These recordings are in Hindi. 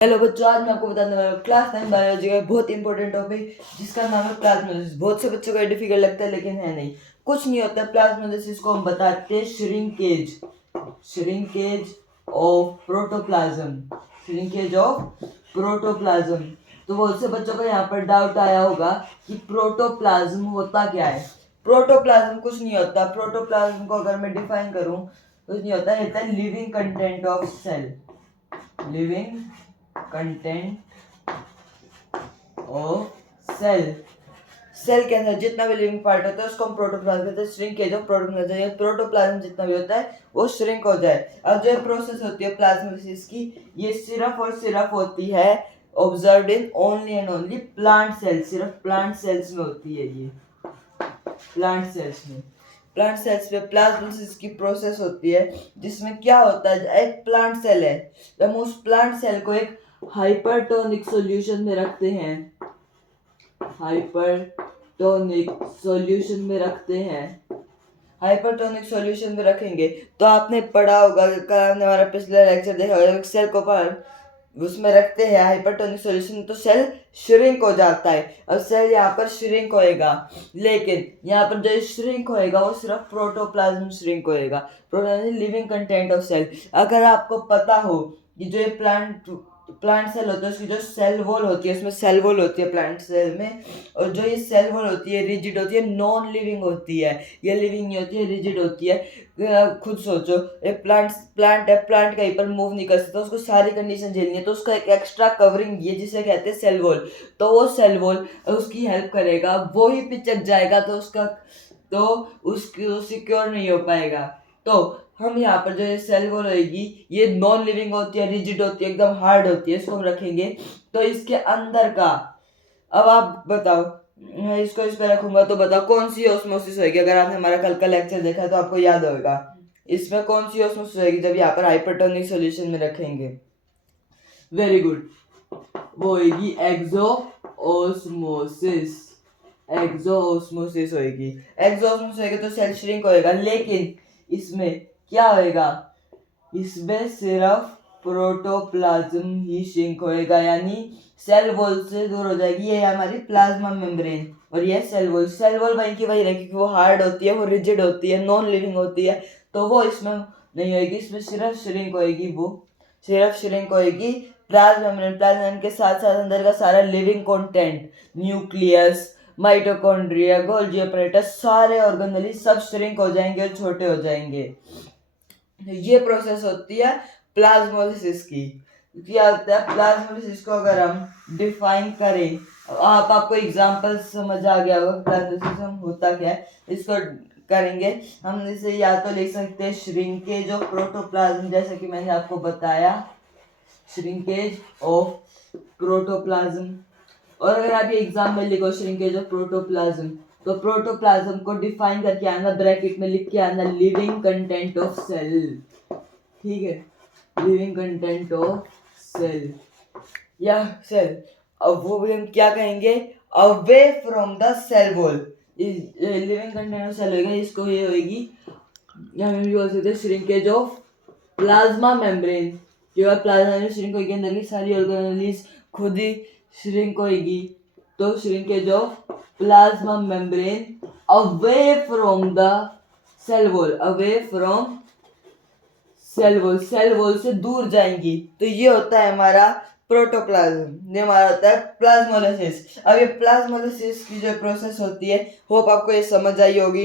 हेलो बच्चों, आज मैं आपको बताने वाला हूँ क्लास 9 बायोलॉजी का बहुत इंपॉर्टेंट टॉपिक जिसका नाम है प्लाज्मोलाइसिस। बहुत से बच्चों को डिफिकल्ट लगता है लेकिन है नहीं, कुछ नहीं होता। प्लाज्मोलाइसिस को हम बताते हैं shrinkage of protoplasm, shrinkage of protoplasm. तो बहुत से बच्चों को यहाँ पर डाउट आया होगा कि प्रोटोप्लाज्म होता क्या है। प्रोटोप्लाज्म कुछ नहीं होता। प्रोटोप्लाज्म को अगर मैं डिफाइन करूँ, कुछ नहीं होता, ये living content of cell, living content of cell. Cell के अंदर जितना भी लिविंग पार्ट होता है उसको हम प्रोटोप्लाज्म कहते हैं। श्रिंकेज ऑफ प्रोटोप्लाज्म, प्रोटोप्लाज्म जितना भी होता है वो श्रिंक हो जाए। अब जो प्रोसेस होती है प्लाज्मोलाइसिस की, ये सिर्फ और सिर्फ होती है observed in only and only plant cell, सिर्फ प्लांट सेल्स में होती है। ये प्लांट सेल्स में, प्लांट सेल्स पे प्लाज्मोलाइसिस की प्रोसेस होती है जिसमें क्या होता है, एक प्लांट सेल है, हम उस प्लांट सेल को एक हाइपरटोनिक सॉल्यूशन में रखते हैं, हाइपरटोनिक सॉल्यूशन में रखते हैं। हाइपरटोनिक सॉल्यूशन में रखेंगे तो आपने पढ़ा होगा, हमने हमारा पिछला लेक्चर देखा होगा, सेल को पर उसमें रखते हैं हाइपरटोनिक सॉल्यूशन तो सेल श्रिंक हो जाता है। अब सेल यहाँ पर श्रिंक होएगा, लेकिन यहाँ पर जो श्रिंक होएगा वो सिर्फ प्रोटोप्लाज्म श्रिंक होएगा, protoplasm living content of cell. अगर आपको पता हो कि जो ये प्लांट सेल होता है उसकी जो सेल वॉल होती है, उसमें सेल वॉल होती है प्लांट सेल में, और जो ये सेल वॉल होती है रिजिड होती है, नॉन लिविंग होती है, ये लिविंग नहीं होती है, रिजिड होती है। खुद सोचो, एक प्लांट है, प्लांट कहीं पर मूव नहीं कर सकता, उसको सारी कंडीशन झेलनी है, तो उसका एक एक्स्ट्रा कवरिंग ये जिसे कहते हैं सेल वॉल, तो वो सेल वॉल उसकी हेल्प करेगा। वो ही पिचक जाएगा तो उसकी सिक्योर नहीं हो पाएगा। तो हम यहाँ पर जो ये सेल वॉल रहेगी ये नॉन लिविंग होती है, रिजिड होती है, एकदम हार्ड होती है, इसको हम रखेंगे। तो इसके अंदर का, अब आप बताओ, मैं इसको इस पर रखूंगा तो बताओ कौन सी ऑस्मोसिस होगी। अगर आपने हमारा कल का लेक्चर देखा है तो आपको याद होगा इसमें कौन सी ऑस्मोसिस होगी जब यहाँ पर हाइपरटोनिक सॉल्यूशन में रखेंगे। वेरी गुड, वो होगी एक्सो ऑस्मोसिस होगी। एक्सो ऑस्मोसिस होगी तो सेल श्रिंक होएगा, लेकिन इसमें क्या होएगा, इसमें सिर्फ प्रोटोप्लाज्म ही श्रिंक होएगा, यानी सेल वॉल से दूर हो जाएगी। ये हमारी प्लाज्मा मेम्ब्रेन और ये सेल वॉल वहीं की वहीं रहेगी, वो हार्ड होती है, वो रिजिड होती है, नॉन लिविंग होती है, तो वो इसमें नहीं होएगी। इसमें सिर्फ श्रिंक होएगी, वो सिर्फ श्रिंक होएगी प्लाज्मा मेम्ब्रेन के साथ साथ अंदर का सारा living content, nucleus, mitochondria, Golgi apparatus, सारे ऑर्गेनेली सब श्रिंक हो जाएंगे और छोटे हो जाएंगे। ये प्रोसेस होती है प्लाज्मोलाइसिस की। क्या होता है प्लाज्मोलाइसिस को अगर हम डिफाइन करें, आपको एग्जांपल समझ आ गया होगा प्लाज्मोलाइसिस होता क्या है, इसको करेंगे हम। इसे या तो लिख सकते हैं श्रिंकेज ऑफ प्रोटोप्लाज्म, जैसे कि मैंने आपको बताया, श्रिंकेज ऑफ प्रोटोप्लाज्म। और अगर आप ये एग्जाम में लिखो श्रिंकेज ऑफ प्रोटोप्लाज्म, तो प्रोटोप्लाज्म को डिफाइन करके आना, ब्रैकेट में लिख के आना लिविंग कंटेंट ऑफ सेल, ठीक है, लिविंग कंटेंट ऑफ सेल या सेल। अब वो भी हम क्या कहेंगे, away from the cell wall, living content of cell होगा, इसको ये होगी, या हम भी बोल सकते हैं श्रिंकेज ऑफ प्लाज्मा मेम्ब्रेन। जो प्लाज्मा में श्रिंक होगी, अंदर की सारी ऑर्गेनेलीज खुद ही श्रिंक होगी, तो shrinkage of plasma membrane away from the cell wall, away from cell wall से दूर जाएंगी, तो ये होता है हमारा प्रोटोप्लाज्म, ये हमारा होता है प्लाज्मोलाइसिस। अब ये प्लाज्मोलाइसिस की जो प्रोसेस होती है, होप आपको ये समझ आई होगी।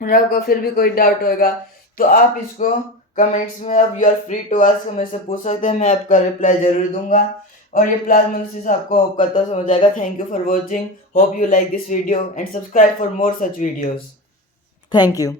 आपको फिर भी कोई डाउट होगा तो आप इसको कमेंट्स में, अब you are free to ask, मेरे से पूछ सकते हैं, मैं आपका रिप्लाई जरूर दूंगा। और ये प्लाज्मोलाइसिस आपको होप करता समझ आएगा। Thank you for watching, hope you like this video and subscribe for more such videos. Thank you.